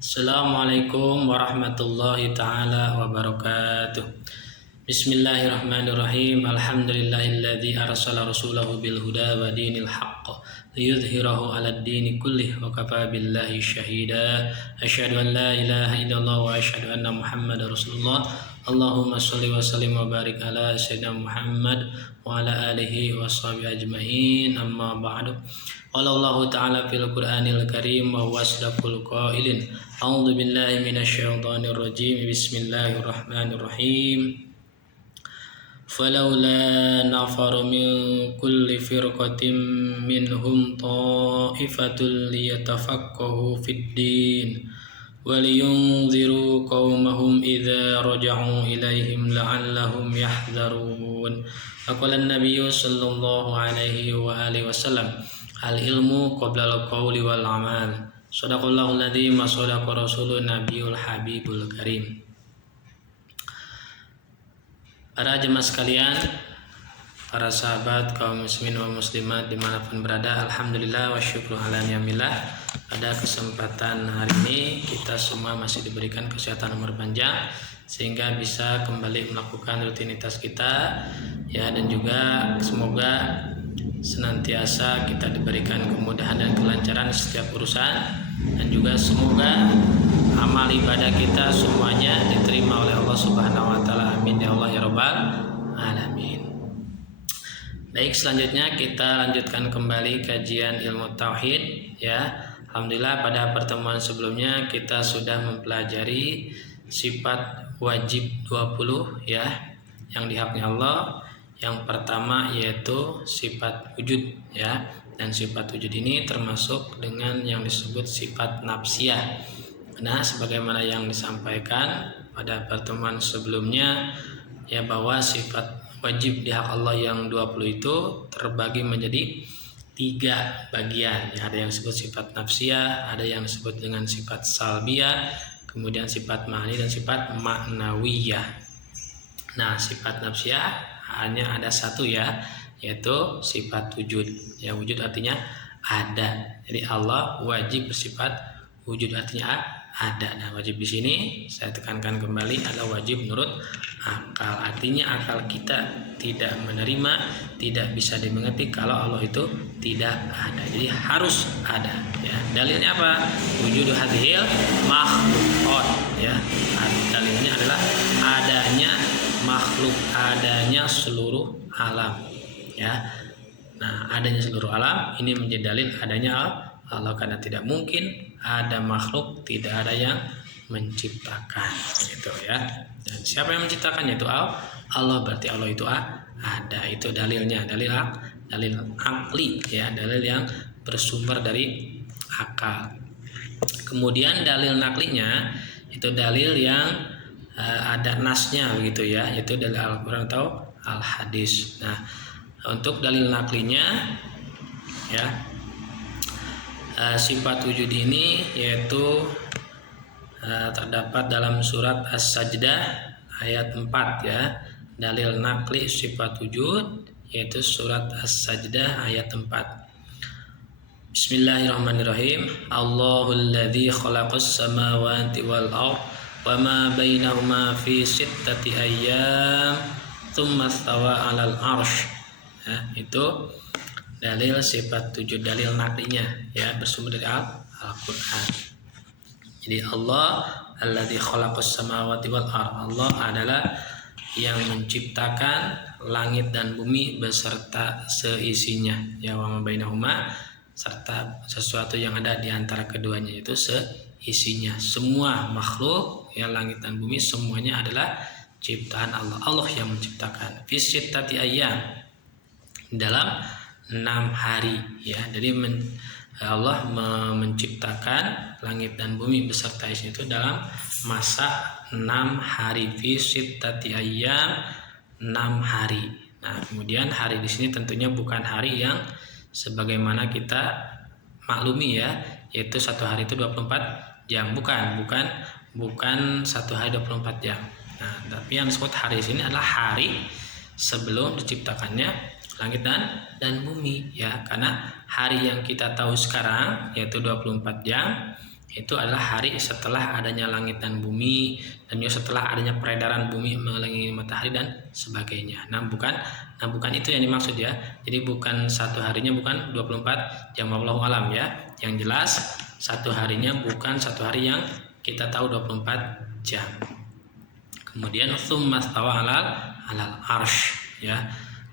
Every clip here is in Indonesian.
Assalamualaikum warahmatullahi taala wabarakatuh. Bismillahirrahmanirrahim. Alhamdulillahilladzi arsala rasulahu bil huda wa dinil haqq liyudhhirahu 'alad dini kullih wa kafa billahi syahida. Asyhadu an la ilaha illallah wa asyhadu anna Muhammadar Rasulullah. Allahumma shalli wa sallim wa barik ala sayyidina Muhammad wa ala alihi wa sahbihi ajmain. Amma ba'du. Qala Allah ta'ala fil Qur'anil Karim wa huwa asdaqul qailin. A'udzu billahi minasyaitonir rajim. Bismillahirrahmanirrahim. Falawla nafara min kulli firqatin minhum ta'ifatul liyatafaqahu fid din wa liyunziru qaumahum idza raja'u ilaihim la'allahum yahdharun. Faqala an-nabiyyu sallallahu alaihi wa alihi wasallam, al-ilmu qabla al-qawli wal amal. Shadaqallahul adzim wa shadaqa rasulun nabiyul habibul karim. Para jemaah sekalian, para sahabat kaum muslimin wa muslimat dimanapun berada, alhamdulillah wa syukru ala ni'amillah. Pada kesempatan hari ini kita semua masih diberikan kesehatan umur panjang sehingga bisa kembali melakukan rutinitas kita ya, dan juga semoga senantiasa kita diberikan kemudahan dan kelancaran setiap urusan, dan juga semoga amal ibadah kita semuanya diterima oleh Allah Subhanahu wa taala. Amin ya Allah ya rabbal alamin. Baik, selanjutnya kita lanjutkan kembali kajian ilmu tauhid ya. Alhamdulillah pada pertemuan sebelumnya kita sudah mempelajari sifat wajib 20 ya yang dihaknya Allah. Yang pertama yaitu sifat wujud ya, dan sifat wujud ini termasuk dengan yang disebut sifat nafsiyah. Nah, sebagaimana yang disampaikan pada pertemuan sebelumnya ya, bahwa sifat wajib di hak Allah yang 20 itu terbagi menjadi 3 bagian ya. Ada yang disebut sifat nafsiyah, ada yang disebut dengan sifat salbiyah, kemudian sifat ma'ani dan sifat ma'nawiyah. Nah, sifat nafsiyah hanya ada satu ya, yaitu sifat wujud ya. Wujud artinya ada, jadi Allah wajib bersifat wujud artinya ada. Nah, wajib di sini saya tekankan kembali adalah wajib menurut akal, artinya akal kita tidak menerima, tidak bisa dimengerti kalau Allah itu tidak ada, jadi harus ada ya. Dalilnya apa? Wujud hadhil makhluk ya. Dalilnya adalah adanya makhluk, adanya seluruh alam ya. Nah, adanya seluruh alam ini menjadi dalil adanya Allah, karena tidak mungkin ada makhluk tidak ada yang menciptakan gitu ya. Dan siapa yang menciptakan? Yaitu Allah, berarti Allah itu ada. Itu dalilnya, dalil akli ya, dalil yang bersumber dari akal. Kemudian dalil naklinya itu dalil yang ada nasnya begitu ya, yaitu dalil Al-Quran atau Al-Hadis. Nah, untuk dalil naklinya ya, sifat wujud ini yaitu terdapat dalam surat As-Sajdah ayat 4 ya. Dalil nakli sifat wujud yaitu surat As-Sajdah ayat 4. Bismillahirrahmanirrahim. Allahul ladzi khalaqas samawati wal ardh wa ma bainahuma fi sittati ayyam tsumma stawa 'alal 'arsy. Ya, itu dalil sifat wujud, dalil naklinya ya, bersumber dari Al-Qur'an. Jadi Allah alladzi khalaqas samawati wal ardh, Allah adalah yang menciptakan langit dan bumi beserta seisinya ya, wa ma bainahuma, serta sesuatu yang ada di antara keduanya itu seisinya. Semua makhluk ya, langit dan bumi semuanya adalah ciptaan Allah. Allah yang menciptakan. Fi sittati ayyam, dalam 6 hari ya. Jadi Allah menciptakan langit dan bumi beserta isinya itu dalam masa 6 hari. Fi sittati ayyam, 6 hari. Nah, kemudian hari di sini tentunya bukan hari yang sebagaimana kita maklumi ya, yaitu satu hari itu 24 jam. Bukan satu hari 24 jam. Nah, tapi yang disebut hari di sini adalah hari sebelum diciptakannya langit dan bumi ya, karena hari yang kita tahu sekarang yaitu 24 jam itu adalah hari setelah adanya langit dan bumi, dan juga setelah adanya peredaran bumi mengelilingi matahari dan sebagainya. Nah bukan itu yang dimaksud ya. Jadi bukan satu harinya bukan 24 jam, wallahu alam ya. Yang jelas satu harinya bukan satu hari yang kita tahu 24 jam. Kemudian tsumma stawa alal arsy ya.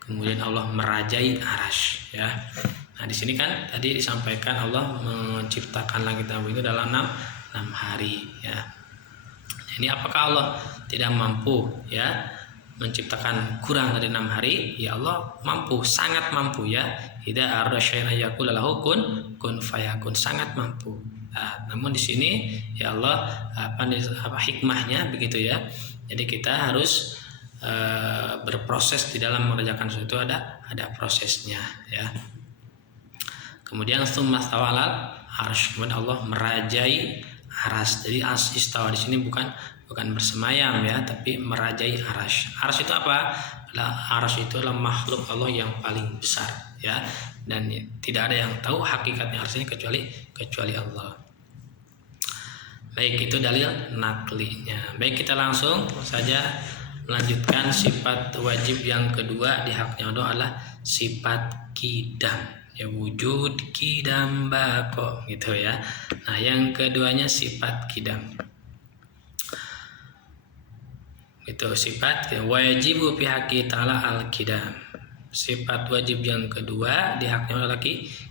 Kemudian Allah merajai arsy ya. Nah, di sini kan tadi disampaikan Allah menciptakan langit dan bumi itu dalam 6 hari ya. Ini apakah Allah tidak mampu ya menciptakan kurang dari 6 hari? Ya Allah mampu, sangat mampu ya. Idza arada syai'an yaqulu lahu kun fayakun, sangat mampu. Nah, namun di sini ya Allah apa hikmahnya begitu ya. Jadi kita harus berproses di dalam mengerjakan sesuatu, ada prosesnya ya. Kemudian tsumma stawa alal arsy, kemudian Allah merajai arsy. Jadi istawa di sini bukan bersemayam ya, tapi merajai arsy. Arsy itu apa? Arsy itu adalah makhluk Allah yang paling besar ya, dan tidak ada yang tahu hakikatnya arsy kecuali Allah. Baik, itu dalil naklinya. Baik, kita langsung saja melanjutkan sifat wajib yang kedua di haknya Allah adalah sifat qidam. Ya, wujud qidam baqo gitu ya. Nah, yang keduanya sifat qidam. Itu sifat wajibu fi haqqi ta'ala al-qidam. Sifat wajib yang kedua di haknya Allah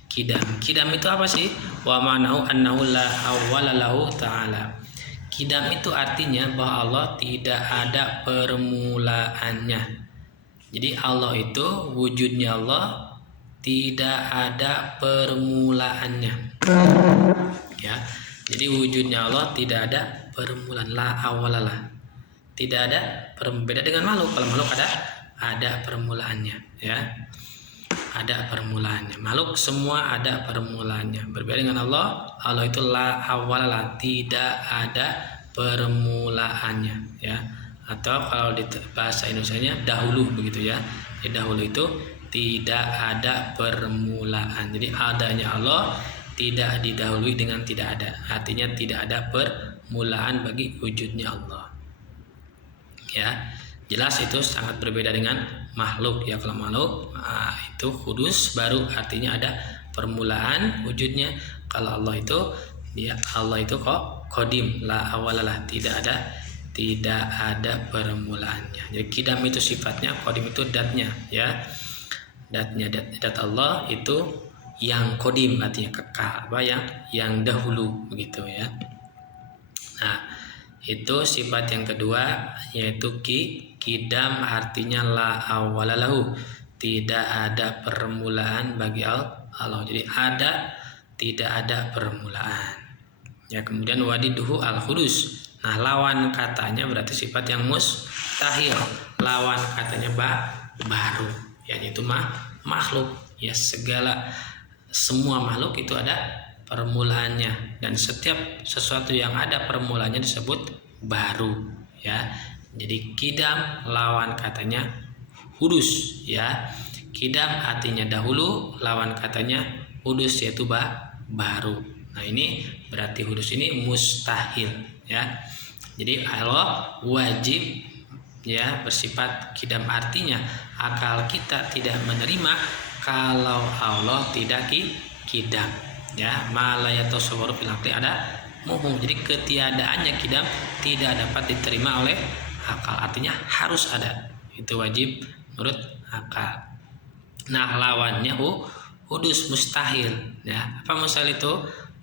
qidam. Qidam itu apa sih? Wa ma'nahu annahu la awwala lahu ta'ala. Qidam itu artinya bahwa Allah tidak ada permulaannya. Jadi Allah itu wujudnya Allah tidak ada permulaannya ya. Jadi wujudnya Allah tidak ada permulaan, la awalalah, tidak ada beda dengan makhluk. Kalau makhluk ada permulaannya ya, ada permulaannya. Makhluk semua ada permulaannya. Berbeda dengan Allah itu la awalalah, tidak ada permulaannya ya. Atau kalau di bahasa Indonesianya dahulu begitu ya. Jadi dahulu itu tidak ada permulaan. Jadi adanya Allah tidak didahului dengan tidak ada. Artinya tidak ada permulaan bagi wujudnya Allah. Ya, jelas itu sangat berbeda dengan makhluk ya. Kalau makhluk itu kudus baru artinya ada permulaan wujudnya. Kalau Allah itu kok qadim, la awalalah, tidak ada permulaannya. Jadi qidam itu sifatnya, qadim itu datnya ya. Dat Allah itu yang qadim artinya kekal, yang dahulu begitu ya. Nah, itu sifat yang kedua yaitu qidam, artinya la awwalalahu, tidak ada permulaan bagi Allah. Jadi tidak ada permulaan. Ya, kemudian wadiduhu al-khudus. Nah, lawan katanya berarti sifat yang mustahil. Lawan katanya baru, yaitu makhluk ya. Semua makhluk itu ada permulaannya, dan setiap sesuatu yang ada permulaannya disebut baru ya. Jadi qidam lawan katanya hudus ya. Qidam artinya dahulu, lawan katanya hudus yaitu baru. Nah, ini berarti hudus ini mustahil ya. Jadi Allah wajib ya bersifat qidam, artinya akal kita tidak menerima kalau Allah tidak qidam ya. Ma la yatasawwaru fil aqli ada muhum. Jadi ketiadaannya qidam tidak dapat diterima oleh akal, artinya harus ada. Itu wajib menurut akal. Nah, lawannya hudus, mustahil ya. Apa mustahil itu?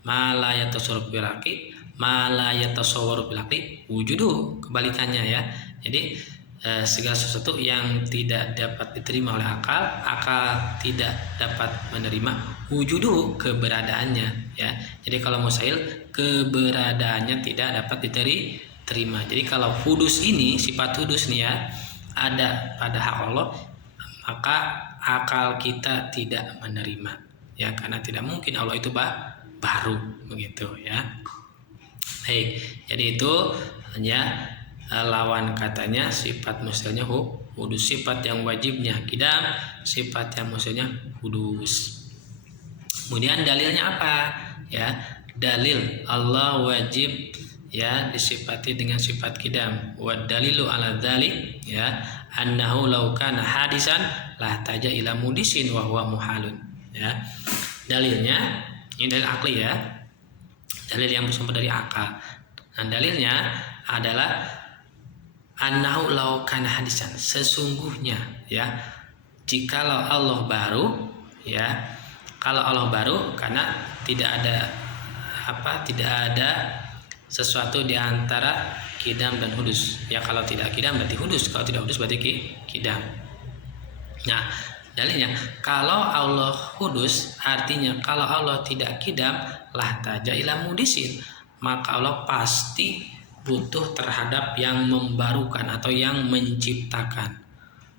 Ma la yatasawwaru fil aqli, ma la yatasawwaru fil aqli wujudu, kebalikannya ya. Jadi segala sesuatu yang tidak dapat diterima oleh akal tidak dapat menerima wujudu, keberadaannya ya. Jadi kalau mustahil, keberadaannya tidak dapat diterima. Jadi kalau hudus ini, sifat hudus nih ya, ada pada hak Allah, maka akal kita tidak menerima ya, karena tidak mungkin Allah itu baru begitu ya. Baik, jadi itu hanya lawan katanya sifat mustahilnya hudus. Sifat yang wajibnya qidam, sifat yang mustahilnya hudus. Kemudian dalilnya apa ya? dalil Allah wajib ya disifati dengan sifat qidam. Wa dalilu ala dzalik ya annahu law kana hadisan la taja ila mudisin wa huwa muhalun ya. Dalilnya ini dalil akli ya, dalil yang bersumber dari akal. Nah dalilnya adalah annahu law kana hadisan, sesungguhnya ya jikalau Allah baru ya, kalau Allah baru karena tidak ada sesuatu di antara qidam dan hudus ya. Kalau tidak qidam berarti hudus, kalau tidak hudus berarti qidam. Nah dalilnya kalau Allah hudus artinya kalau Allah tidak qidam lah taja ila mudisin, maka Allah pasti butuh terhadap yang membarukan atau yang menciptakan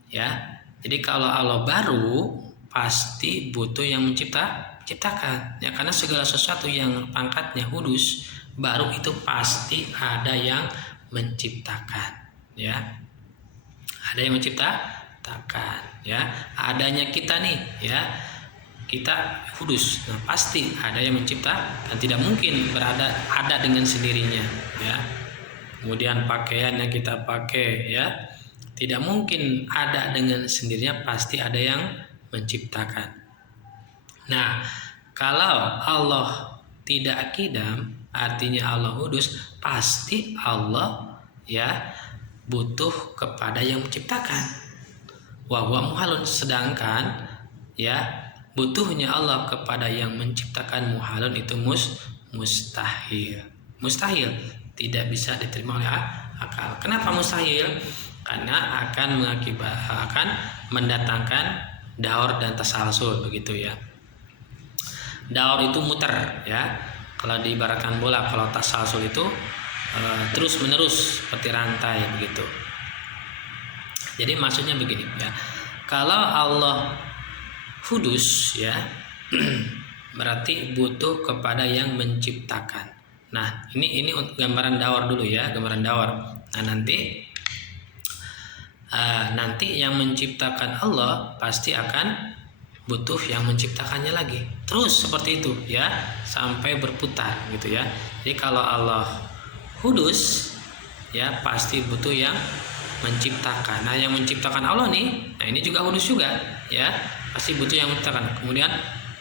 ya. Jadi kalau Allah baru pasti butuh yang menciptakan ya, karena segala sesuatu yang pangkatnya hudus baru itu pasti ada yang menciptakan ya, ada yang menciptakan ya. Adanya kita nih ya, kita hudus, nah pasti ada yang mencipta dan tidak mungkin ada dengan sendirinya ya. Kemudian pakaian yang kita pakai ya tidak mungkin ada dengan sendirinya, pasti ada yang menciptakan. Nah kalau Allah tidak qidam artinya Allah hudus, pasti Allah ya butuh kepada yang menciptakan. Wa huwa muhalun, sedangkan ya butuhnya Allah kepada yang menciptakan muhalun itu mustahil. Mustahil, tidak bisa diterima oleh akal. Kenapa mustahil? Karena akan mendatangkan daur dan tasalsul begitu ya. Daur itu muter ya, kalau diibaratkan bola. Kalau tasalsul itu terus menerus seperti rantai begitu. Jadi maksudnya begini ya, kalau Allah hudus ya berarti butuh kepada yang menciptakan. Nah ini gambaran daur dulu ya, gambaran daur. Nah nanti yang menciptakan Allah pasti akan butuh yang menciptakannya lagi, terus seperti itu ya sampai berputar gitu ya. Jadi kalau Allah hudus ya pasti butuh yang menciptakan. Nah yang menciptakan Allah nih, nah ini juga hudus juga ya, pasti butuh yang menciptakan. Kemudian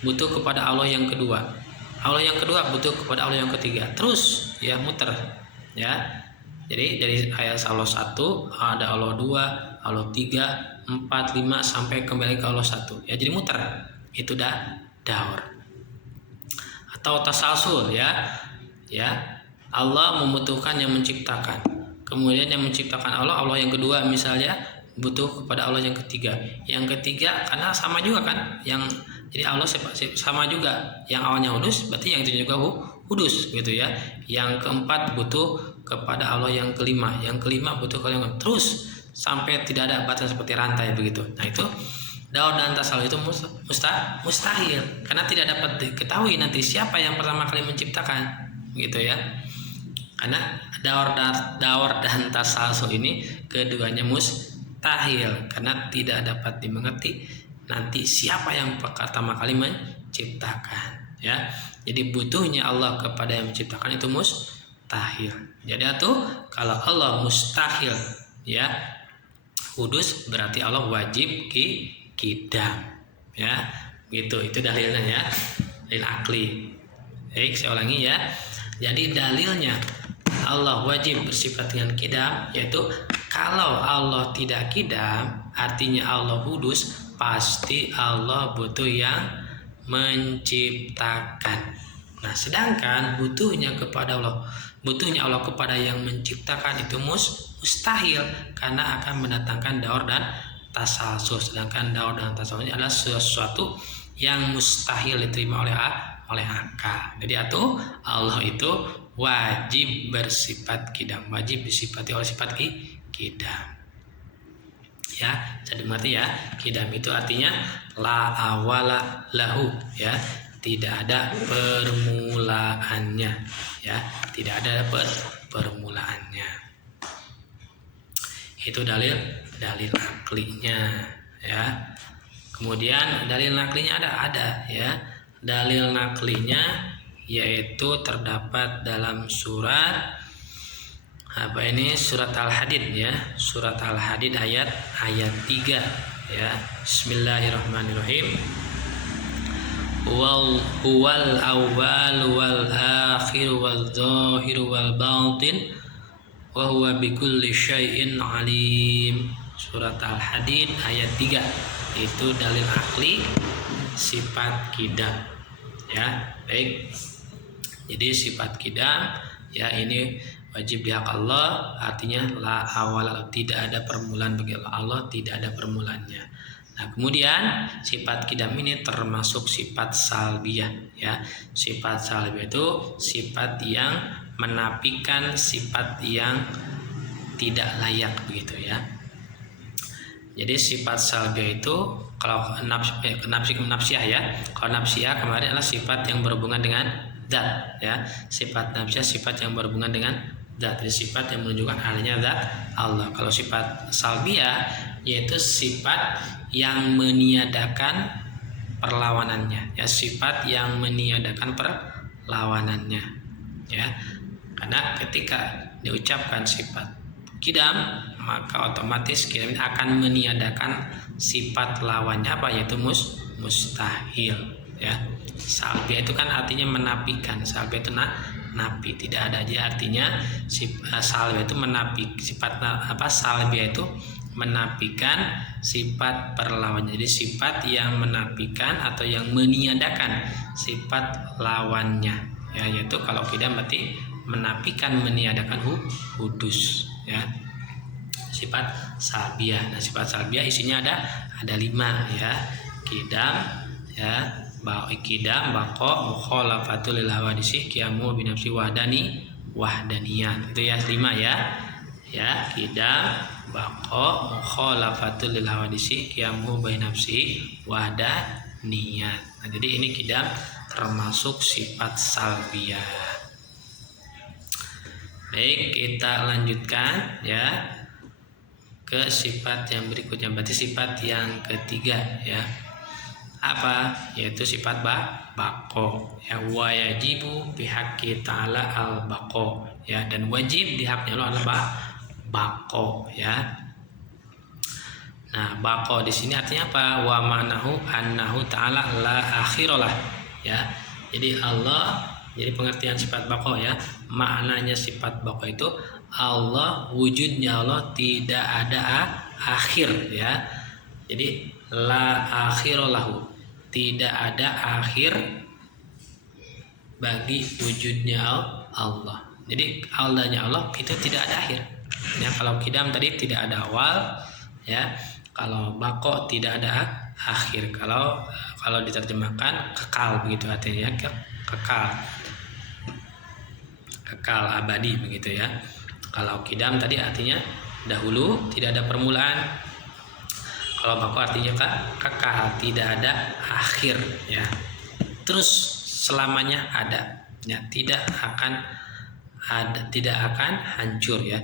butuh kepada Allah yang kedua, Allah yang kedua butuh kepada Allah yang ketiga, terus ya muter ya. Jadi dari ayat Allah 1 ada Allah 2, Allah 3, 4, 5 sampai kembali ke Allah 1 ya, jadi muter. Itu daur atau tasalsul ya. Allah membutuhkan yang menciptakan, kemudian yang menciptakan Allah yang kedua misalnya butuh kepada Allah yang ketiga. Yang ketiga karena sama juga kan, yang jadi Allah sama juga, yang awalnya hudus berarti yang itu juga hudus gitu ya. Yang keempat butuh kepada Allah yang kelima, yang kelima butuh kepada yang terus sampai tidak ada batas seperti rantai begitu. Nah itu daur dan tasalsul itu mustahil karena tidak dapat diketahui nanti siapa yang pertama kali menciptakan gitu ya. Karena daur dan tasalsul ini keduanya mustahil karena tidak dapat dimengerti nanti siapa yang pertama kali menciptakan ya. Jadi butuhnya Allah kepada yang menciptakan itu mustahil. Jadi kalau Allah mustahil ya hudus berarti Allah wajib qidam ya gitu. Itu dalilnya ya, dalil akli. Baik, saya ulangi ya. Jadi dalilnya Allah wajib bersifat dengan qidam, yaitu kalau Allah tidak qidam artinya Allah hudus, pasti Allah butuh yang menciptakan. Nah sedangkan butuhnya Allah kepada yang menciptakan itu mustahil karena akan mendatangkan daur dan tasalsul. Sedangkan daur dan tasalsul ini adalah sesuatu yang mustahil diterima oleh akal. Jadi Allah itu wajib bersifat qidam, wajib disifati oleh sifat qidam ya. Jadi mati ya, qidam itu artinya la awala lahu ya, tidak ada permulaannya ya, tidak ada permulaannya. Itu dalil aklinya ya. Kemudian dalil naklinya ada ya. Dalil naklinya yaitu terdapat dalam surat surat Al-Hadid ya, surat Al-Hadid ayat 3 ya. Bismillahirrahmanirrahim. Huwal awwal wal akhir wal zahir wal batin wa huwa bikulli syai'in alim. Surat Al-Hadid ayat 3 itu dalil akli sifat qidam ya. Baik, jadi sifat qidam ya ini wajib di hak Allah, artinya la awal, tidak ada permulaan bagi Allah, tidak ada permulaannya. Nah, kemudian sifat qidam ini termasuk sifat salbiyah ya. Sifat salbiyah itu sifat yang menafikan sifat yang tidak layak begitu ya. Jadi sifat salbiyah itu kalau nafsiyah ya. Kalau nafsiyah kemarin adalah sifat yang berhubungan dengan zat ya. Sifat nafsiyah sifat yang berhubungan dengan zat, jadi sifat yang menunjukkan adanya zat Allah. Kalau sifat salbiyah yaitu sifat yang meniadakan perlawanannya ya, sifat yang meniadakan perlawanannya ya. Karena ketika diucapkan sifat qidam maka otomatis qidam akan meniadakan sifat lawannya apa, yaitu mustahil ya. Salbiyah itu kan artinya menafikan, salbiyah itu nafi, tidak ada aja artinya. Salbiyah itu menafik sifat salbiyah itu menafikan sifat perlawan. Jadi sifat yang menafikan atau yang meniadakan sifat lawannya ya, yaitu kalau qidam berarti menafikan meniadakan hudus ya. Sifat salbiyah. Nah, sifat salbiyah isinya ada 5 ya. Qidam ya, qidam, baqa, mukhalafatul lil hawadisi, qiyamu bi nafsi wahdaniyat. Itu ya 5 ya. Ya, qidam, baqa, mukhalafatul lil hawadisi, qiyamu bi nafsi wahdaniyat. Nah, jadi ini qidam termasuk sifat salbiyah. Baik, kita lanjutkan ya ke sifat yang berikutnya, berarti sifat yang ketiga ya. Apa? Yaitu sifat baqo ya. Wajibu bihaqqi ta'ala al baqo ya, dan wajib di haknya Allah adalah baqo ya. Nah, baqo di sini artinya apa? Wa ma'nahu annahu ta'ala la akhiralah ya. Jadi Allah, jadi pengertian sifat baqo ya, maknanya sifat baqo itu Allah, wujudnya Allah tidak ada akhir ya. Jadi la akhiralahu, tidak ada akhir bagi wujudnya Allah. Jadi Allahnya Allah itu tidak ada akhir ya. Kalau qidam tadi tidak ada awal ya, kalau baqo tidak ada akhir. Kalau diterjemahkan kekal begitu artinya, kekal abadi begitu ya. Kalau qidam tadi artinya dahulu, tidak ada permulaan. Kalau baqo artinya kekal, tidak ada akhir ya. Terus selamanya ada ya, tidak akan hancur ya.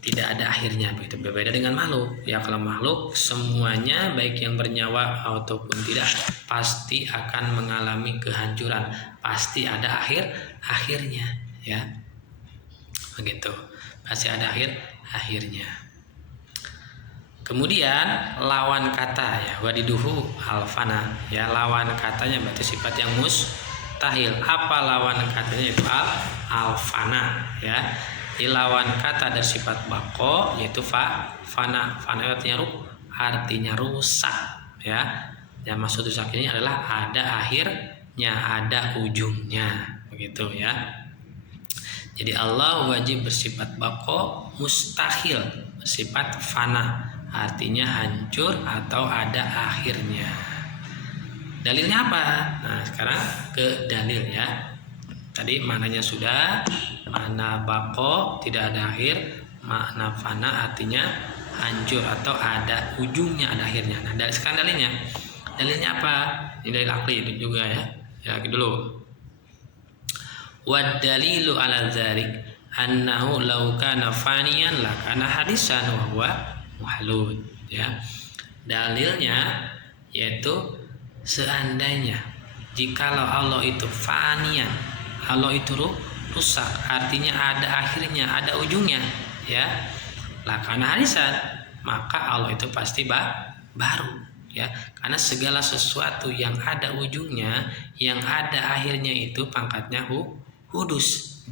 Tidak ada akhirnya begitu. Berbeda dengan makhluk ya. Kalau makhluk semuanya baik yang bernyawa ataupun tidak pasti akan mengalami kehancuran, pasti ada akhirnya ya. Begitu. Pasti ada akhirnya. Kemudian lawan kata ya, wadiduhu alfana ya, lawan katanya berarti sifat yang mustahil. Apa lawan katanya? Itu alfana ya. Di lawan kata dari sifat baqo yaitu fana artinya rusak ya. Yang maksud rusak ini adalah ada akhirnya, ada ujungnya begitu ya. Jadi Allah wajib bersifat baqo, mustahil bersifat fana, artinya hancur atau ada akhirnya. Dalilnya apa? Nah, sekarang ke dalil ya. Tadi maknanya sudah, makna baqo tidak ada akhir, makna fana artinya hancur atau ada ujungnya, ada akhirnya. Nah, sekarang dalilnya. Dalilnya apa? Ini dalil akli itu juga ya. Ya, dulu. Wad dalilu ala dzalik annahu law kana faniyan la kana hadisan wa huwa mahlud ya. Dalilnya yaitu seandainya jikalau Allah itu faniyan Allah itu rusak, artinya ada akhirnya, ada ujungnya, ya. Lakana hadisan, maka Allah itu pasti baru, ya. Karena segala sesuatu yang ada ujungnya, yang ada akhirnya itu pangkatnya hudus,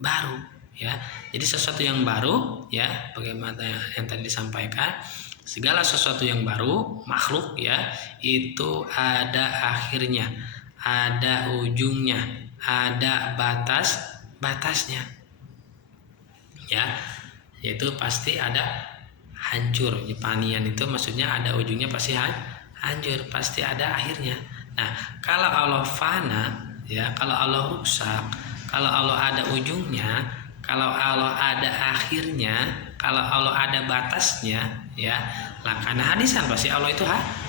baru, ya. Jadi sesuatu yang baru, ya, bagaimana yang tadi disampaikan, segala sesuatu yang baru, makhluk, ya, itu ada akhirnya, ada ujungnya, ada batasnya, ya. Yaitu pasti ada hancur. Panian itu maksudnya ada ujungnya, pasti hancur, pasti ada akhirnya. Nah, kalau Allah fana, ya, kalau Allah rusak, kalau Allah ada ujungnya, kalau Allah ada akhirnya, kalau Allah ada batasnya, ya, lakana hadisan, pasti Allah itu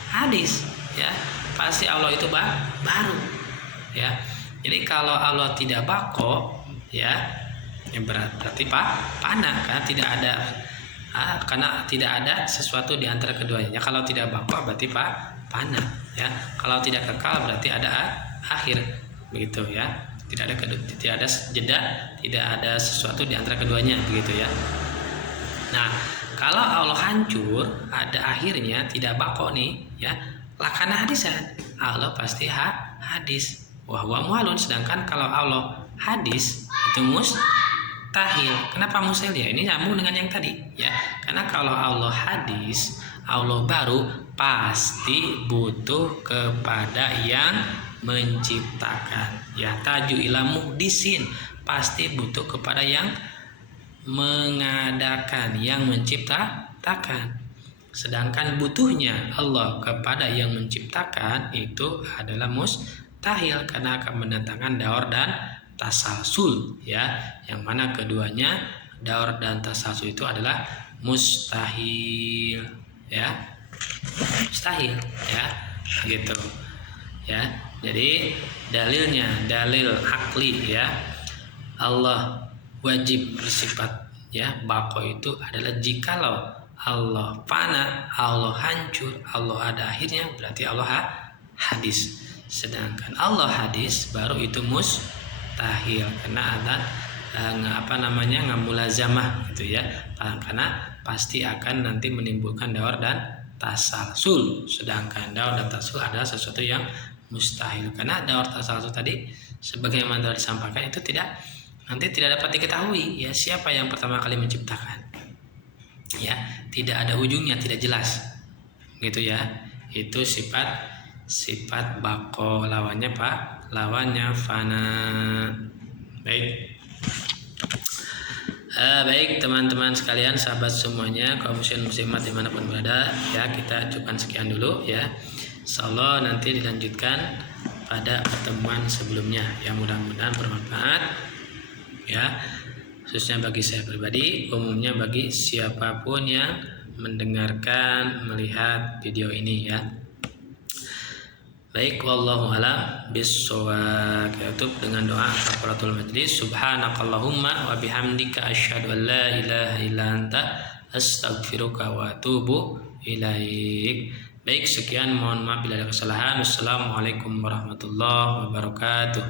hadis, ya, pasti Allah itu baru, ya. Jadi kalau Allah tidak bako, ya, berarti pana, karena tidak ada sesuatu di antara keduanya. Kalau tidak bako berarti pana, ya. Kalau tidak kekal berarti ada akhir, begitu, ya. Tidak ada jeda, tidak ada sesuatu di antara keduanya, begitu, ya. Nah, kalau Allah hancur, ada akhirnya, tidak bako nih, ya, lakana hadisan, Allah pasti hadis. Wahwa muhalun, sedangkan kalau Allah hadis itu mustahil. Kenapa mustahil? Ya, ini nyambung dengan yang tadi, ya. Karena kalau Allah hadis, Allah baru, pasti butuh kepada yang menciptakan, ya. Taju ila muhdisin, pasti butuh kepada yang mengadakan, yang menciptakan. Sedangkan butuhnya Allah kepada yang menciptakan itu adalah mustahil, karena akan mendatangkan daur dan tasalsul, ya. Yang mana keduanya, daur dan tasalsul, itu adalah mustahil, ya. Mustahil, ya, gitu, ya. Jadi dalilnya, dalil akli, ya, Allah wajib bersifat, ya, bako itu adalah jikalau Allah fana, Allah hancur, Allah ada akhirnya, berarti Allah hadis. Sedangkan Allah hadis baru itu mustahil, karena ada ngamulazamah, gitu, ya. Karena pasti akan nanti menimbulkan daur dan tasalsul. Sedangkan daur dan tasalsul adalah sesuatu yang mustahil, karena daur tasalsul tadi sebagaimana telah disampaikan itu nanti tidak dapat diketahui, ya, siapa yang pertama kali menciptakan, ya, tidak ada ujungnya, tidak jelas, gitu, ya. Itu sifat bako, lawannya lawannya fana. Baik teman-teman sekalian, sahabat semuanya, kaum muslimin muslimat dimanapun berada, ya, kita cukupkan sekian dulu, ya. Insyaallah nanti dilanjutkan pada pertemuan sebelumnya, yang mudah-mudahan bermanfaat, ya, khususnya bagi saya pribadi, umumnya bagi siapapun yang mendengarkan, melihat video ini, ya. Baik, wallahu a'lam bishawab. Tutup dengan doa kafaratul majlis. Subhanakallahumma wa bihamdika asyhadu an la ilaha illa anta astaghfiruka wa atubu ilaik. Baik, sekian, mohon maaf bila ada kesalahan. Wassalamualaikum warahmatullahi wabarakatuh.